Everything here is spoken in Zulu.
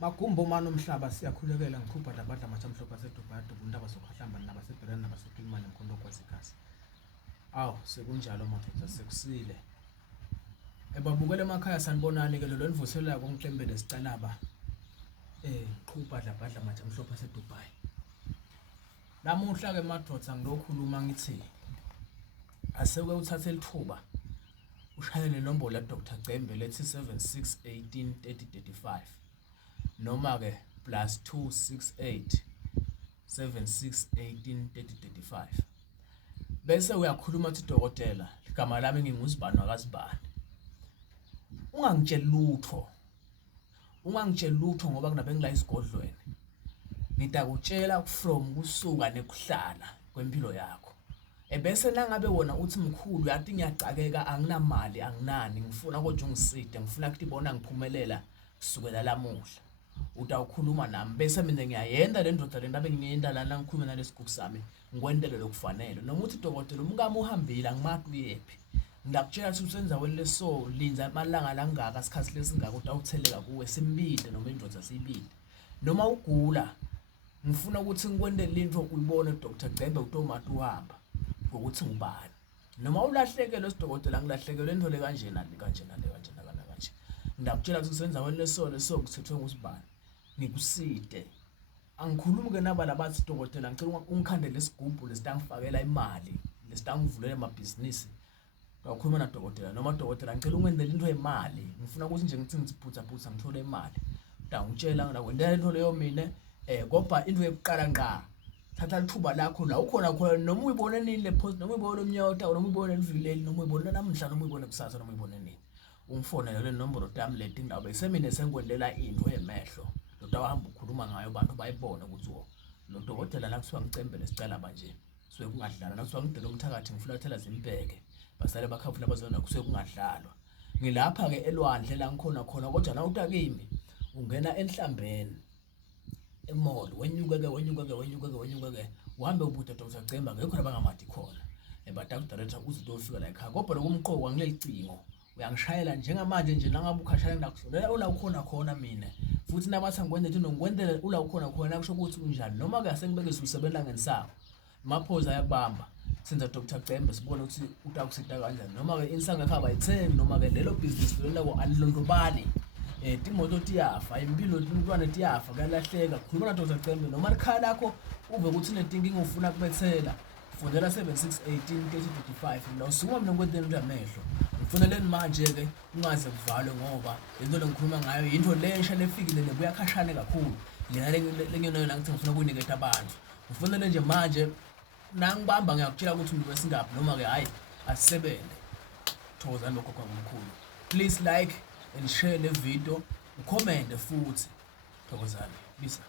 Magumbo mano umhlaba siyakhulekela ngikhupha labadla amhlophe aseDubai ubundaba sokuhlamba nabasebhereni nabaseKilimani emkhondo kwazikhasi. Aw sekunjalo madoda sekusile. Ebabukele emakhaya sanibonani ke lo nivuselela konqembele sicalaba. Qhupha labadla amhlophe aseDubai. Namuhla ke madoda ngilokhuluma ngithi aseke uthathe lithuba ushayele inombolo Dr. Cembe lethi 7618 3035 noma ke +268 7618 3035 bese uyakhuluma uthi dokotela igama lami nginguzibani wakazibani. Ungangitsheli lutho ngoba kunabe ngila isigodlweni. Ngitakutshela from kusuka nekuhlala kwempilo yakho. Ebese nangabe wona uthi mkhulu yathi ngiyacakeka anginamali anginani ngifuna kodwa ungiside ngifuna ukubona ngiphumelela kusukela lamuhla. Utawukhuluma nami bese mina ngiyayenda le ndoda le ndabe ngiyenda lana ngikhuluma nalesigugu sami ngikwendele lokufanele. Noma uthi dokotela umkami uhambile angimathi uyephi. Ngiyakutshela ukuthi usenza wele so linza amalanga langaka isikhathi lesingaka utawutheleka kuwe simbide noma indvodza siyibide. Noma ugula ngifuna ukuthi ngikwendele into uyibone Dr. Cembe utomati uhamba ukuthi ngubani. Noma ulahlekelwe sidokotela ngilahlekelwe into le kanjena kanje. Ngiyakutshela ukuthi usenza wele so kuthethwe ngusibani. Ngikuside. Angikhulumi ke naba labathi dokotela ngicela ungikhandele isigubhu lesitangifakela imali lesitangivulele amabhizinisi. Awukhuluma na dokotela noma dokotela ngicela ungenzele into yemali ngifuna ukuthi nje ngithi ngiphutha ngithole imali. Utangitshela ngakwendela into leyo mina kodwa into yokuqala ngqa thatha lithuba lakho la ukhona khona noma uyibone nini le post noma uyibone umnyota noma uyibone livileli noma uyibone namhla noma uyibone kusasa noma uyibone nini ungifonele le nombolo yami leti ndabe semine sengikwendela into yemehlo lotawahamba ukhuluma ngayo abantu bayibone ukuthi lo dokotela la kusuka ngicembe lesicala manje suke kungadlala nakusuka ngidela umthakathi ngifuna thela zimbheke basale bakhafula bazona kusuke kungadlalwa. Ngilapha ke elwandle la ngikhona khona kodwa na utakimi ungena enhlambeni emall wenyuke uhambe ubude Dr. Cembe ngekho labangamadi khona ebadaku director uze uyofika la ekhaya kodwa lokumqoka ngilelicingo uyangishayela njengamanje nje nangabe ukhashayela ndakuhlolela ula ukhona khona mina futhi nabathi ngikwendele into ngikwendele ula ukhona khona kusho ukuthi unjani noma ke asengibekeza usebenza ngenisako maphoza yakubamba senza Dr. Cembe sibone ukuthi utakusida kanjani noma ke insanga ekhaba ayithengi noma ke lelo business lelo alilondobali. Timoto tiyafa impilo umntwana tiyafa kuyalahleka khuluma na Dr. Cembe noma likhaya lakho uve ukuthi unedinkinga ufuna kubethela fonela 7618 3035 la usuma mina ngikwendela into yamehlo ngifoneleni manje ke ungaze kuvalwe ngoba lento lengikhuluma ngayo into lensha lefikile lebuyakhashane kakhulu lena lengiyona ngithi ngifuna ukunikeza abantu ufonele nje manje nangibamba ngiyakutshela ukuthi umuntu wesingaphi noma ke hayi asisebele thokozani lokho kwamkhulu. Please like and share the video ucomment futhi thokozani bisa.